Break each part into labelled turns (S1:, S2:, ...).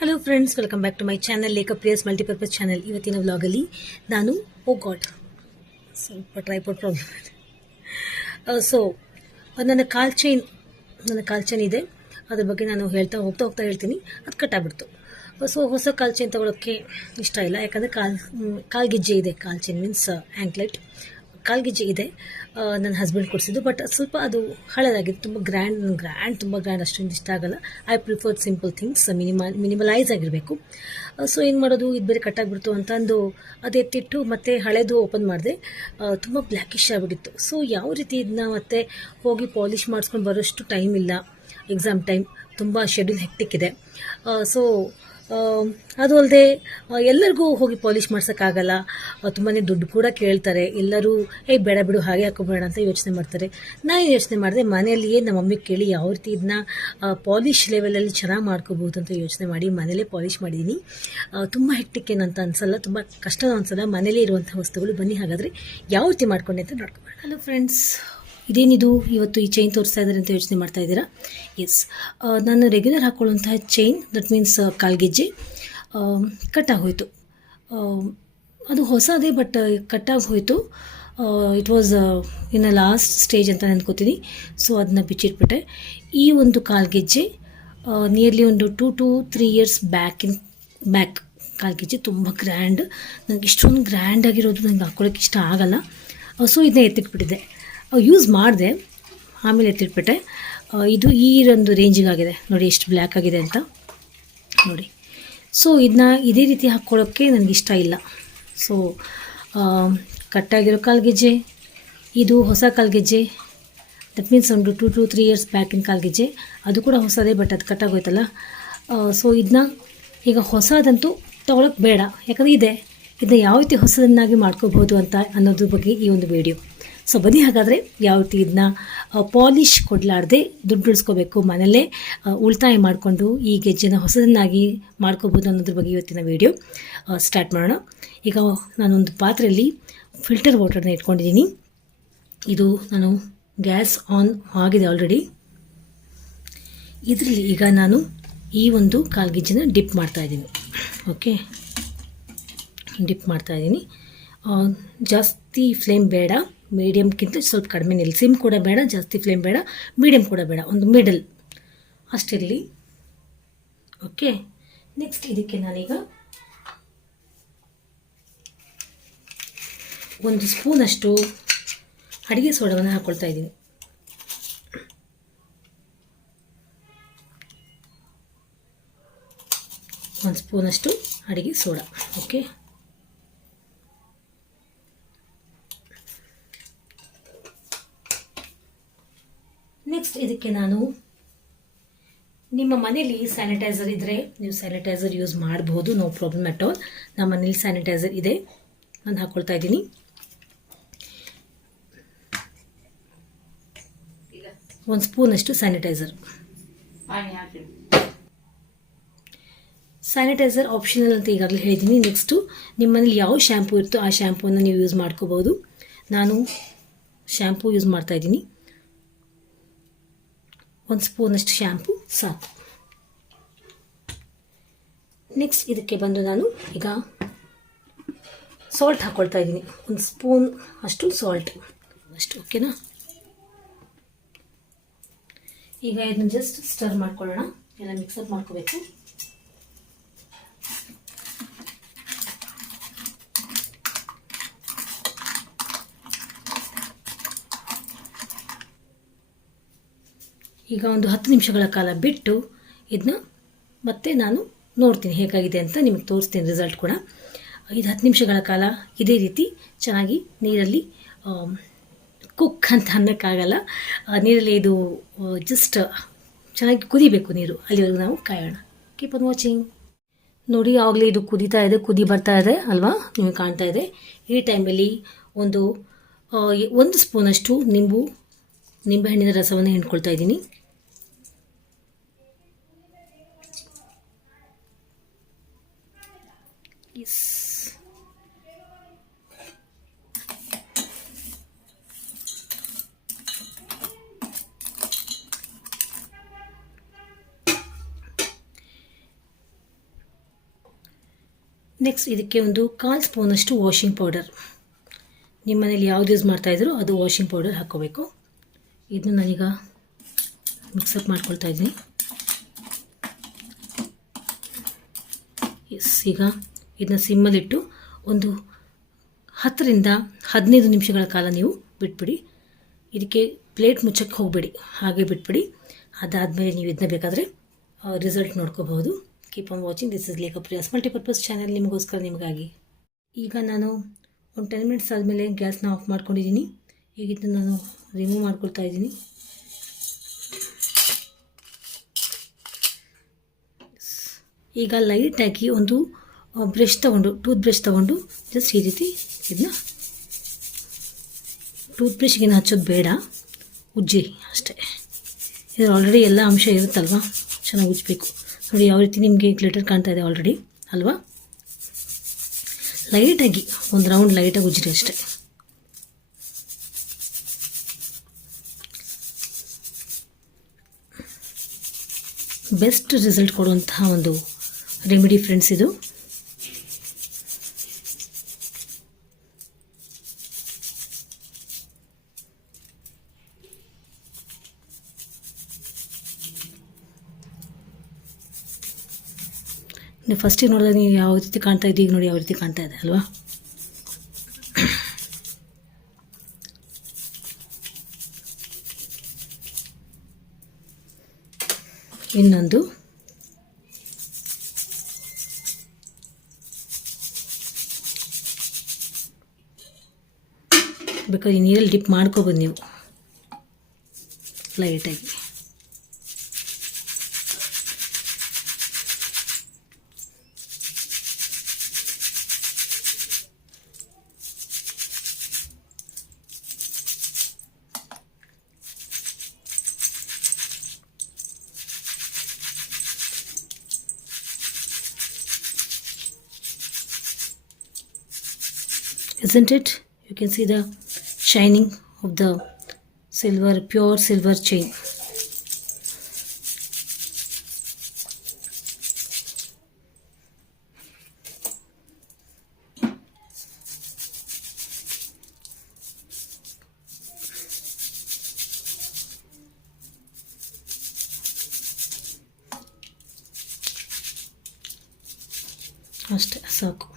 S1: Hello friends welcome back to my channel ಲೇಕಪ್ place multipurpose channel ಇವತ್ತಿನ ವ್ಲಾಗಲ್ಲಿ ನಾನು ಓ god ಸ್ವಲ್ಪ ಟ್ರೈಪೋರ್ಟ್ ಪ್ರಾಬ್ಲಮ್ ಸೊ ನನ್ನ ಕಾಲ್ ಚೈನ್ ನನ್ನ ಕಾಲ್ ಚೈನ್ ಇದೆ. ಅದ್ರ ಬಗ್ಗೆ ನಾನು ಹೇಳ್ತಾ ಹೋಗ್ತಾ ಹೋಗ್ತಾ ಹೇಳ್ತೀನಿ. ಅದು ಕಟ್ಟಾಗ್ಬಿಡ್ತು ಸೊ ಹೊಸ ಕಾಲ್ ಚೈನ್ ತೊಗೊಳೋಕ್ಕೆ ಇಷ್ಟ ಇಲ್ಲ. ಯಾಕಂದರೆ ಕಾಲ್ ಕಾಲ್ಗೆಜ್ಜೆ ಇದೆ. ಕಾಲ್ ಚೈನ್ ಮೀನ್ಸ್ ಆ್ಯಂಕ್ಲೆಟ್ ಕಾಲ್ಗೆಜ್ಜೆ ಇದೆ. ನನ್ನ ಹಸ್ಬೆಂಡ್ ಕೊಡಿಸಿದ್ದು ಬಟ್ ಸ್ವಲ್ಪ ಅದು ಹಳೇದಾಗಿದೆ ತುಂಬ ಗ್ರ್ಯಾಂಡ್ ಗ್ರ್ಯಾಂಡ್ ತುಂಬ ಗ್ರ್ಯಾಂಡ್ ಅಷ್ಟೊಂದು ಇಷ್ಟ ಆಗಲ್ಲ. ಐ ಪ್ರಿಫರ್ ಸಿಂಪಲ್ ಥಿಂಗ್ಸ್ ಮಿನಿಮ ಮಿನಿಮಲೈಸ್ ಆಗಿರಬೇಕು. ಸೊ ಏನು ಮಾಡೋದು, ಇದು ಬೇರೆ ಕಟ್ಟಾಗ್ಬಿಡ್ತು ಅಂತ ಅಂದು ಅದು ಎತ್ತಿಟ್ಟು ಮತ್ತೆ ಹಳೇದು ಓಪನ್ ಮಾಡಿದೆ. ತುಂಬ ಬ್ಲ್ಯಾಕಿಶ್ ಆಗಿಬಿಟ್ಟಿತ್ತು. ಸೊ ಯಾವ ರೀತಿ ಇದನ್ನ ಮತ್ತೆ ಹೋಗಿ ಪಾಲಿಷ್ ಮಾಡಿಸ್ಕೊಂಡು ಬರೋಷ್ಟು ಟೈಮ್ ಇಲ್ಲ. ಎಕ್ಸಾಮ್ ಟೈಮ್ ತುಂಬ ಶೆಡ್ಯೂಲ್ ಹೆಕ್ಟಿಕ್ ಇದೆ. ಸೊ ಅದು ಅಲ್ಲದೆ ಎಲ್ಲರಿಗೂ ಹೋಗಿ ಪಾಲಿಷ್ ಮಾಡ್ಸೋಕ್ಕಾಗಲ್ಲ. ತುಂಬಾ ದುಡ್ಡು ಕೂಡ ಕೇಳ್ತಾರೆ. ಎಲ್ಲರೂ, ಏಯ್, ಬೇಡ ಬಿಡು, ಹಾಗೆ ಹಾಕೋಬೇಡ ಅಂತ ಯೋಚನೆ ಮಾಡ್ತಾರೆ. ನಾನು ಯೋಚನೆ ಮಾಡಿದೆ, ಮನೆಯಲ್ಲಿಯೇ ನಮ್ಮ ಮಮ್ಮಿಗೆ ಕೇಳಿ ಯಾವ ರೀತಿ ಇದನ್ನ ಪಾಲಿಷ್ ಲೆವೆಲಲ್ಲಿ ಚೆನ್ನಾಗಿ ಮಾಡ್ಕೋಬೋದು ಅಂತ ಯೋಚನೆ ಮಾಡಿ ಮನೇಲೇ ಪಾಲಿಷ್ ಮಾಡಿದ್ದೀನಿ ತುಂಬ ಹೆಕ್ಟಿಕ್ ಏನಂತ ಅನ್ಸಲ್ಲ, ತುಂಬ ಕಷ್ಟ ಅನ್ಸಲ್ಲ. ಮನೇಲಿ ಇರುವಂಥ ವಸ್ತುಗಳು ಬನ್ನಿ ಹಾಗಾದರೆ ಯಾವ ರೀತಿ ಮಾಡ್ಕೊಂಡೆ ಅಂತ ನೋಡ್ಕೊಬೇಡ ಹಲೋ ಫ್ರೆಂಡ್ಸ್ ಇದೇನಿದು? ಇವತ್ತು ಈ ಚೈನ್ ತೋರಿಸ್ತಾ ಇದ್ದಾರೆ ಅಂತ ಯೋಚನೆ ಮಾಡ್ತಾ ಇದ್ದೀರಾ? ಎಸ್ ನಾನು ರೆಗ್ಯುಲರ್ ಹಾಕ್ಕೊಳ್ಳುವಂತಹ ಚೈನ್ ದಟ್ ಮೀನ್ಸ್ ಕಾಲ್ಗೆಜ್ಜೆ ಕಟ್ಟಾಗಿ ಹೋಯಿತು ಅದು ಹೊಸದೇ ಬಟ್ ಕಟ್ಟಾಗಿ ಹೋಯಿತು it was in a last stage ಅಂತ ಅನ್ಕೋತೀನಿ. ಸೊ ಅದನ್ನ ಬಿಚ್ಚಿಟ್ಬಿಟ್ಟೆ. ಈ ಒಂದು ಕಾಲ್ಗೆಜ್ಜೆ ನಿಯರ್ಲಿ ಒಂದು two to three years back in back ಕಾಲ್ಗೆಜ್ಜೆ ತುಂಬ ಗ್ರ್ಯಾಂಡ್ ನನಗೆ ಇಷ್ಟೊಂದು ಗ್ರ್ಯಾಂಡ್ ಆಗಿರೋದು ನನಗೆ ಹಾಕ್ಕೊಳ್ಳೋಕೆ ಇಷ್ಟ ಆಗಲ್ಲ. ಸೊ ಇದನ್ನ ಎತ್ತಿಟ್ಬಿಟ್ಟಿದ್ದೆ. ಯೂಸ್ ಮಾಡಿದೆ. ಆಮೇಲೆ ಎತ್ತಿಟ್ಬಿಟ್ಟೆ ಇದು ಈ ಒಂದು ರೇಂಜಿಗಾಗಿದೆ ನೋಡಿ ಎಷ್ಟು ಬ್ಲ್ಯಾಕ್ ಆಗಿದೆ ಅಂತ. ನೋಡಿ. ಸೊ ಇದನ್ನ ಇದೇ ರೀತಿ ಹಾಕ್ಕೊಳ್ಳೋಕ್ಕೆ ಇಷ್ಟ ಇಲ್ಲ. ಸೊ ಕಟ್ಟಾಗಿರೋ ಕಾಲ್ಗೆಜ್ಜೆ ಇದು ಹೊಸ ಕಾಲ್ಗೆಜ್ಜೆ ದಟ್ ಮೀನ್ಸ್ ಒಂದು ಟೂ ಟು ತ್ರೀ ಇಯರ್ಸ್ ಬ್ಯಾಕಿನ ಕಾಲ್ಗೆಜ್ಜೆ ಅದು ಕೂಡ ಹೊಸದೇ ಬಟ್ ಅದು ಕಟ್ಟಾಗೋಯ್ತಲ್ಲ ಸೊ ಇದನ್ನ ಈಗ ಹೊಸದಂತೂ ತೊಗೊಳಕ್ಕೆ ಬೇಡ. ಯಾಕಂದರೆ ಇದೆ. ಇದನ್ನ ಯಾವ ರೀತಿ ಹೊಸದನ್ನಾಗಿ ಮಾಡ್ಕೋಬೋದು ಅಂತ ಅನ್ನೋದ್ರ ಬಗ್ಗೆ ಈ ಒಂದು ವಿಡಿಯೋ ಸೊ ಬನ್ನಿ ಹಾಗಾದರೆ ಯಾವ ರೀತಿ ಇದನ್ನ ಪಾಲಿಷ್ ಕೊಡಲಾರ್ದೆ ದುಡ್ಡು ಉಳಿಸ್ಕೋಬೇಕು ಮನೆಯಲ್ಲೇ ಉಳಿತಾಯ ಮಾಡಿಕೊಂಡು ಈ ಗೆಜ್ಜೆನ ಹೊಸದನ್ನಾಗಿ ಮಾಡ್ಕೋಬೋದು ಅನ್ನೋದ್ರ ಬಗ್ಗೆ ಇವತ್ತಿನ ವಿಡಿಯೋ ಸ್ಟಾರ್ಟ್ ಮಾಡೋಣ. ಈಗ ನಾನೊಂದು ಪಾತ್ರೆಯಲ್ಲಿ ಫಿಲ್ಟರ್ ವಾಟರ್ನ ಇಟ್ಕೊಂಡಿದ್ದೀನಿ. ಇದು ನಾನು ಗ್ಯಾಸ್ ಆನ್ ಆಗಿದೆ ಆಲ್ರೆಡಿ ಇದರಲ್ಲಿ ಈಗ ನಾನು ಈ ಒಂದು ಕಾಲ್ಗೆಜ್ಜೆನ ಡಿಪ್ ಮಾಡ್ತಾಯಿದ್ದೀನಿ ಓಕೆ ಡಿಪ್ ಮಾಡ್ತಾ ಇದ್ದೀನಿ. ಜಾಸ್ತಿ ಫ್ಲೇಮ್ ಬೇಡ. ಮೀಡಿಯಮ್ಗಿಂತ ಸ್ವಲ್ಪ ಕಡಿಮೆ ನಿಲ್ಲಿ ಸಿಮ್ ಕೂಡ ಬೇಡ, ಜಾಸ್ತಿ ಫ್ಲೇಮ್ ಬೇಡ ಮೀಡಿಯಮ್ ಕೂಡ ಬೇಡ. ಒಂದು ಮಿಡಲ್ ಅಷ್ಟಿರಲಿ ಓಕೆ ನೆಕ್ಸ್ಟ್ ಇದಕ್ಕೆ ನಾನೀಗ ಒಂದು ಸ್ಪೂನಷ್ಟು ಅಡುಗೆ ಸೋಡವನ್ನು ಹಾಕ್ಕೊಳ್ತಾ ಇದ್ದೀನಿ. ಒಂದು ಸ್ಪೂನಷ್ಟು ಅಡುಗೆ ಸೋಡಾ. ಓಕೆ ನೆಕ್ಸ್ಟ್ ಇದಕ್ಕೆ ನಾನು ನಿಮ್ಮ ಮನೇಲಿ ಸ್ಯಾನಿಟೈಸರ್ ಇದ್ದರೆ ನೀವು ಸ್ಯಾನಿಟೈಸರ್ ಯೂಸ್ ಮಾಡಬಹುದು ನೋ ಪ್ರಾಬ್ಲಮ್ ಅಟ್ ಆಲ್ ನಮ್ಮ ಮನೇಲಿ ಸ್ಯಾನಿಟೈಸರ್ ಇದೆ. ನಾನು ಹಾಕ್ಕೊಳ್ತಾ ಇದ್ದೀನಿ. ಒಂದು ಸ್ಪೂನಷ್ಟು ಸ್ಯಾನಿಟೈಸರ್ ಸ್ಯಾನಿಟೈಸರ್ ಆಪ್ಷನಲ್ ಅಂತ ಈಗಾಗಲೇ ಹೇಳಿದ್ದೀನಿ. ನೆಕ್ಸ್ಟು ನಿಮ್ಮ ಮನೇಲಿ ಯಾವ ಶ್ಯಾಂಪೂ ಇರುತ್ತೋ ಆ ಶ್ಯಾಂಪೂನ ನೀವು ಯೂಸ್ ಮಾಡ್ಕೋಬೋದು. ನಾನು ಶ್ಯಾಂಪೂ ಯೂಸ್ ಮಾಡ್ತಾ ಇದ್ದೀನಿ. ಒಂದು ಸ್ಪೂನಷ್ಟು ಶ್ಯಾಂಪು, ಸಾಕು. ನೆಕ್ಸ್ಟ್ ಇದಕ್ಕೆ ಬಂದು ನಾನು ಈಗ ಸಾಲ್ಟ್ ಹಾಕ್ಕೊಳ್ತಾ ಇದ್ದೀನಿ. ಒಂದು ಸ್ಪೂನ್ ಅಷ್ಟು ಸಾಲ್ಟ್ ಅಷ್ಟು ಓಕೆನಾ ಈಗ ಇದನ್ನು ಜಸ್ಟ್ ಸ್ಟರ್ ಮಾಡ್ಕೊಳ್ಳೋಣ. ಎಲ್ಲ ಮಿಕ್ಸಪ್ ಮಾಡ್ಕೋಬೇಕು. ಈಗ ಒಂದು ಹತ್ತು ನಿಮಿಷಗಳ ಕಾಲ ಬಿಟ್ಟು ಇದನ್ನ ಮತ್ತೆ ನಾನು ನೋಡ್ತೀನಿ ಹೇಗಾಗಿದೆ ಅಂತ ನಿಮಗೆ ತೋರಿಸ್ತೀನಿ ರಿಸಲ್ಟ್ ಕೂಡ. ಇದು ಹತ್ತು ನಿಮಿಷಗಳ ಕಾಲ ಇದೇ ರೀತಿ ಚೆನ್ನಾಗಿ ನೀರಲ್ಲಿ ಕುಕ್ ಅಂತ ಅನ್ನೋಕ್ಕಾಗಲ್ಲ. ನೀರಲ್ಲಿ ಇದು ಜಸ್ಟ್ ಚೆನ್ನಾಗಿ ಕುದಿಬೇಕು ನೀರು. ಅಲ್ಲಿವರೆಗೂ ನಾವು ಕಾಯೋಣ. ಕೀಪ್ ಆನ್ ವಾಚಿಂಗ್ ನೋಡಿ, ಆಗಲೇ ಇದು ಕುದೀತಾ ಇದೆ, ಕುದಿ ಬರ್ತಾ ಇದೆ ಅಲ್ವಾ? ನಿಮಗೆ ಕಾಣ್ತಾ ಇದೆ. ಈ ಟೈಮಲ್ಲಿ ಒಂದು ಒಂದು ಸ್ಪೂನಷ್ಟು ನಿಂಬು, ನಿಂಬೆಹಣ್ಣಿನ ರಸವನ್ನು ಹಿಂಡ್ಕೊಳ್ತಾ ಇದ್ದೀನಿ. ನೆಕ್ಸ್ಟ್ ಇದಕ್ಕೆ ಒಂದು ಕಾಲು ಸ್ಪೂನಷ್ಟು ವಾಷಿಂಗ್ ಪೌಡರ್ ನಿಮ್ಮ ಮನೇಲಿ ಯಾವ್ದು ಯೂಸ್ ಮಾಡ್ತಾಯಿದ್ರು ಅದು ವಾಷಿಂಗ್ ಪೌಡರ್ ಹಾಕ್ಕೋಬೇಕು. ಇದನ್ನು ನಾನೀಗ ಮಿಕ್ಸಪ್ ಮಾಡ್ಕೊಳ್ತಾ ಇದ್ದೀನಿ. ಎಸ್ ಈಗ ಇದನ್ನ ಸಿಮ್ಮಲ್ಲಿಟ್ಟು ಒಂದು ಹತ್ತರಿಂದ ಹದಿನೈದು ನಿಮಿಷಗಳ ಕಾಲ ನೀವು ಬಿಟ್ಬಿಡಿ. ಇದಕ್ಕೆ ಪ್ಲೇಟ್ ಮುಚ್ಚಕ್ಕೆ ಹೋಗಬೇಡಿ. ಹಾಗೆ ಬಿಟ್ಬಿಡಿ. ಅದಾದಮೇಲೆ ನೀವು ಇದನ್ನ ಬೇಕಾದರೆ result ನೋಡ್ಕೋಬಹುದು. Keep on watching this is Lekha Priya's multipurpose channel ನಿಮಗೋಸ್ಕರ ನಿಮಗಾಗಿ. ಈಗ ನಾನು ಒಂದು ಟೆನ್ ಮಿನಿಟ್ಸ್ ಆದಮೇಲೆ ಗ್ಯಾಸ್ನ ಆಫ್ ಮಾಡ್ಕೊಂಡಿದ್ದೀನಿ ಈಗ ಇದನ್ನ ನಾನು ರಿಮೂವ್ ಮಾಡ್ಕೊಳ್ತಾ ಇದ್ದೀನಿ. ಈಗ ಲೈಟಾಗಿ ಒಂದು ಬ್ರಷ್ ತೊಗೊಂಡು ಟೂತ್ ಬ್ರಷ್ ತೊಗೊಂಡು ಜಸ್ಟ್ ಈ ರೀತಿ ಇದನ್ನ ಟೂತ್ ಬ್ರಷ್ಗಿನ್ನ ಹಚ್ಚೋದು ಬೇಡ. ಉಜ್ಜಿ ಅಷ್ಟೇ. ಇದು ಆಲ್ರೆಡಿ ಎಲ್ಲ ಅಂಶ ಇರುತ್ತಲ್ವ? ಚೆನ್ನಾಗಿ ಉಜ್ಜಬೇಕು. ನೋಡಿ, ಯಾವ ರೀತಿ ನಿಮಗೆ ಗ್ಲಿಟರ್ ಕಾಣ್ತಾ ಇದೆ ಆಲ್ರೆಡಿ ಅಲ್ವಾ? ಲೈಟಾಗಿ ಒಂದು ರೌಂಡ್ ಲೈಟಾಗಿ ಉಜ್ಜಿರಿ ಅಷ್ಟೇ. ಬೆಸ್ಟ್ ರಿಸಲ್ಟ್ ಕೊಡುವಂತಹ ಒಂದು ರೆಮಿಡಿ ಫ್ರೆಂಡ್ಸ್ ಇದು. ನೀವು ಫಸ್ಟಿಗೆ ನೋಡಿದಾಗ ನೀವು ಯಾವ ರೀತಿ ಕಾಣ್ತಾ ಇದ್ದೀವಿ ಈಗ ನೋಡಿ ಯಾವ ರೀತಿ ಕಾಣ್ತಾ ಇದೆ, ಅಲ್ವಾ? ಇನ್ನೊಂದು. ಬೇಕಾದ್ರೆ ನೀರಲ್ಲಿ ಡಿಪ್ ಮಾಡ್ಕೋಬೋದು ನೀವು. ಲೈಟಾಗಿ isn't it you can see the shining of the silver pure silver chain ಅಷ್ಟೇ ಸಾಕು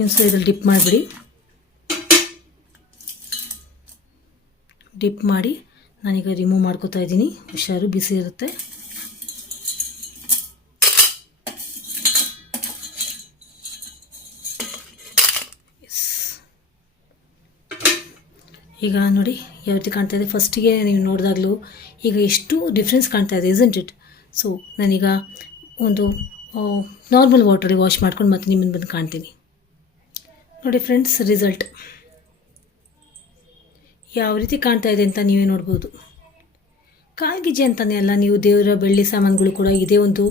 S1: ಇನ್ನು ಇದ್ರಲ್ಲಿ ಡಿಪ್ ಮಾಡಿಬಿಡಿ. ಡಿಪ್ ಮಾಡಿ ನಾನೀಗ ರಿಮೂವ್ ಮಾಡ್ಕೋತಾ ಇದ್ದೀನಿ. ಹುಷಾರು, ಬಿಸಿ ಇರುತ್ತೆ. ಈಗ ನೋಡಿ ಯಾವ ರೀತಿ ಕಾಣ್ತಾ ಇದೆ. ಫಸ್ಟಿಗೆ ನೀವು ನೋಡಿದಾಗಲೂ ಈಗ ಎಷ್ಟು ಡಿಫ್ರೆನ್ಸ್ ಕಾಣ್ತಾ ಇದೆ ಇಸಂಟ್ ಇಟ್ ಸೊ ನಾನೀಗ ಒಂದು ನಾರ್ಮಲ್ ವಾಟರಿಗೆ ವಾಶ್ ಮಾಡ್ಕೊಂಡು ಮತ್ತೆ ನಿಮ್ಮನ್ನು ಬಂದು ಕಾಣ್ತೀನಿ. ನೋಡಿ ಫ್ರೆಂಡ್ಸ್ ರಿಸಲ್ಟ್ ಯಾವ ರೀತಿ ಕಾಣ್ತಾ ಇದೆ ಅಂತ ನೀವೇ ನೋಡ್ಬೋದು. ಕಾಲ್ಗಿಜೆ ಅಂತಲೇ ಅಲ್ಲ, ನೀವು ದೇವರ ಬೆಳ್ಳಿ ಸಾಮಾನುಗಳು ಕೂಡ ಇದೇ ಒಂದು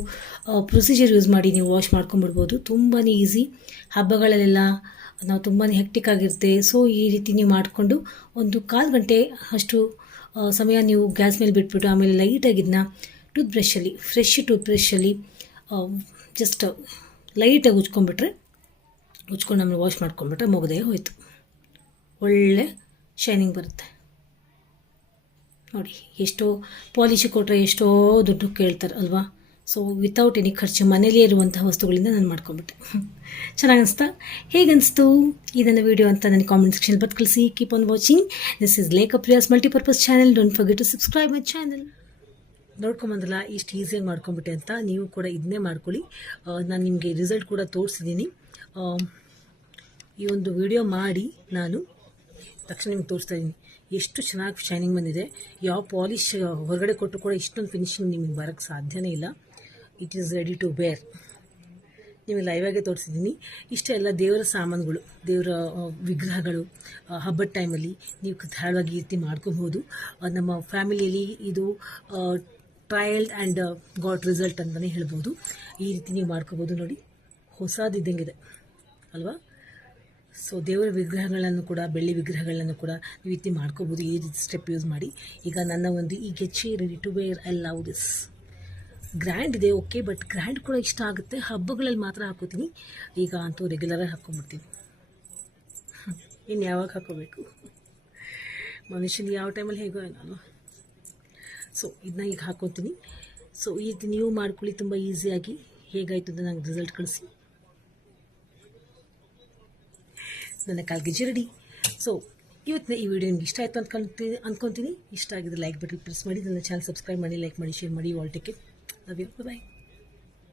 S1: ಪ್ರೊಸೀಜರ್ ಯೂಸ್ ಮಾಡಿ ನೀವು ವಾಶ್ ಮಾಡ್ಕೊಂಬಿಡ್ಬೋದು ತುಂಬಾ ಈಸಿ ಹಬ್ಬಗಳಲ್ಲೆಲ್ಲ ನಾವು ತುಂಬಾ ಹೆಕ್ಟಿಕ್ ಆಗಿರುತ್ತೆ. ಸೊ ಈ ರೀತಿ ನೀವು ಮಾಡಿಕೊಂಡು ಒಂದು ಕಾಲು ಗಂಟೆ ಅಷ್ಟು ಸಮಯ ನೀವು ಗ್ಯಾಸ್ ಮೇಲೆ ಬಿಟ್ಬಿಟ್ಟು ಆಮೇಲೆ ಲೈಟಾಗಿ ಇದನ್ನ ಟೂತ್ ಬ್ರಷಲ್ಲಿ ಫ್ರೆಶ್ ಟೂತ್ ಬ್ರಷಲ್ಲಿ ಜಸ್ಟ್ ಲೈಟಾಗಿ ಉಜ್ಕೊಂಡ್ಬಿಟ್ರೆ ಉಜ್ಕೊಂಡು ಆಮೇಲೆ ವಾಶ್ ಮಾಡ್ಕೊಂಡ್ಬಿಟ್ರೆ ಮುಗದೇ ಹೋಯ್ತು. ಒಳ್ಳೆ ಶೈನಿಂಗ್ ಬರುತ್ತೆ. ನೋಡಿ, ಎಷ್ಟೋ ಪಾಲಿಶ್ ಕೊಟ್ಟರೆ ಎಷ್ಟೋ ದುಡ್ಡು ಕೇಳ್ತಾರೆ ಅಲ್ವಾ? ಸೊ ವಿತೌಟ್ ಎನಿ ಖರ್ಚು, ಮನೇಲೇ ಇರುವಂಥ ವಸ್ತುಗಳಿಂದ ನಾನು ಮಾಡ್ಕೊಂಬಿಟ್ಟೆ. ಚೆನ್ನಾಗಿ ಅನಿಸ್ತಾ ಹೇಗೆ ಅನಿಸ್ತು ಇದನ್ನು ವಿಡಿಯೋ ಅಂತ ನನಗೆ ಕಾಮೆಂಟ್ ಸೆಕ್ಷನ್ ಬಟ್ ಕಳಿಸಿ keep on watching this is Lekha Priya's multipurpose channel don't forget to subscribe my channel ನೋಡ್ಕೊಂಬಂದಲ್ಲ ಇಷ್ಟು ಈಸಿಯಾಗಿ ಮಾಡ್ಕೊಂಬಿಟ್ಟೆ ಅಂತ. ನೀವು ಕೂಡ ಇದನ್ನೇ ಮಾಡ್ಕೊಳ್ಳಿ. ನಾನು ನಿಮಗೆ ರಿಸಲ್ಟ್ ಕೂಡ ತೋರಿಸಿದ್ದೀನಿ ಈ ಒಂದು ವಿಡಿಯೋ ಮಾಡಿ ನಾನು ತಕ್ಷಣ ನಿಮ್ಗೆ ತೋರಿಸ್ತಾ ಇದ್ದೀನಿ ಎಷ್ಟು ಚೆನ್ನಾಗಿ ಶೈನಿಂಗ್ ಬಂದಿದೆ. ಯಾವ ಪಾಲಿಶ್ ಹೊರಗಡೆ ಕೊಟ್ಟು ಕೂಡ ಇಷ್ಟೊಂದು ಫಿನಿಶಿಂಗ್ ನಿಮಗೆ ಬರೋಕ್ಕೆ ಸಾಧ್ಯನೇ ಇಲ್ಲ. It is ready to wear ನಿಮಗೆ ಲೈವಾಗೆ ತೋರಿಸಿದ್ದೀನಿ ಇಷ್ಟೆಲ್ಲ ದೇವರ ಸಾಮಾನುಗಳು, ದೇವರ ವಿಗ್ರಹಗಳು ಹಬ್ಬದ ಟೈಮಲ್ಲಿ ನೀವು ಧಾರಾಳವಾಗಿ ರೀತಿ ಮಾಡ್ಕೊಬೋದು ನಮ್ಮ ಫ್ಯಾಮಿಲಿಯಲ್ಲಿ ಇದು ಟ್ರಯಲ್ ಆ್ಯಂಡ್ ಗಾಟ್ ರಿಸಲ್ಟ್ ಅಂತಲೇ ಹೇಳ್ಬೋದು ಈ ರೀತಿ ನೀವು ಮಾಡ್ಕೋಬೋದು ನೋಡಿ. ಹೊಸದಿದ್ದಂಗಿದೆ. ಅಲ್ವಾ? ಸೊ ದೇವರ ವಿಗ್ರಹಗಳನ್ನು ಕೂಡ, ಬೆಳ್ಳಿ ವಿಗ್ರಹಗಳನ್ನು ಕೂಡ ಈ ರೀತಿ ಮಾಡ್ಕೋಬೋದು, ಈ ರೀತಿ ಸ್ಟೆಪ್ ಯೂಸ್ ಮಾಡಿ. ಈಗ ನನ್ನ ಒಂದು ಈ ಗೆಚ್ಚಿ ready to wear I love this grand ಇದೆ ಓಕೆ ಬಟ್ ಗ್ರ್ಯಾಂಡ್ ಕೂಡ ಇಷ್ಟ ಆಗುತ್ತೆ. ಹಬ್ಬಗಳಲ್ಲಿ ಮಾತ್ರ ಹಾಕೋತೀನಿ. ಈಗ ಅಂತೂ ರೆಗ್ಯುಲರಾಗಿ ಹಾಕ್ಕೊಂಬಿಡ್ತೀನಿ ಇನ್ನು ಯಾವಾಗ ಹಾಕೋಬೇಕು? ಮನುಷ್ಯನ ಯಾವ ಟೈಮಲ್ಲಿ ಹೇಗೋ ನಾನು ಸೊ ಇದನ್ನ ಈಗ ಹಾಕೋತೀನಿ. ಸೊ ಈ ರೀತಿ ನೀವು ಮಾಡ್ಕೊಳ್ಳಿ, ತುಂಬ ಈಸಿಯಾಗಿ ಹೇಗಾಯಿತು ಅಂತ ನಂಗೆ ರಿಸಲ್ಟ್ ಕಳಿಸಿ. ನನ್ನ ಕಾಲ್ಗೆ ಜಿರಡಿ. ಸೊ ಇವತ್ತಿನ ಈ ವಿಡಿಯೋ ನಿಮ್ಗೆ ಇಷ್ಟ ಆಯಿತು ಅಂದ್ಕೊಂತೀನಿ ಇಷ್ಟ ಆಗಿದ್ರೆ ಲೈಕ್ ಬಟನ್ ಪ್ರೆಸ್ ಮಾಡಿ. ನನ್ನ ಚಾನಲ್ ಸಬ್ಸ್ಕ್ರೈಬ್ ಮಾಡಿ ಲೈಕ್ ಮಾಡಿ ಶೇರ್ ಮಾಡಿ all take care love you bye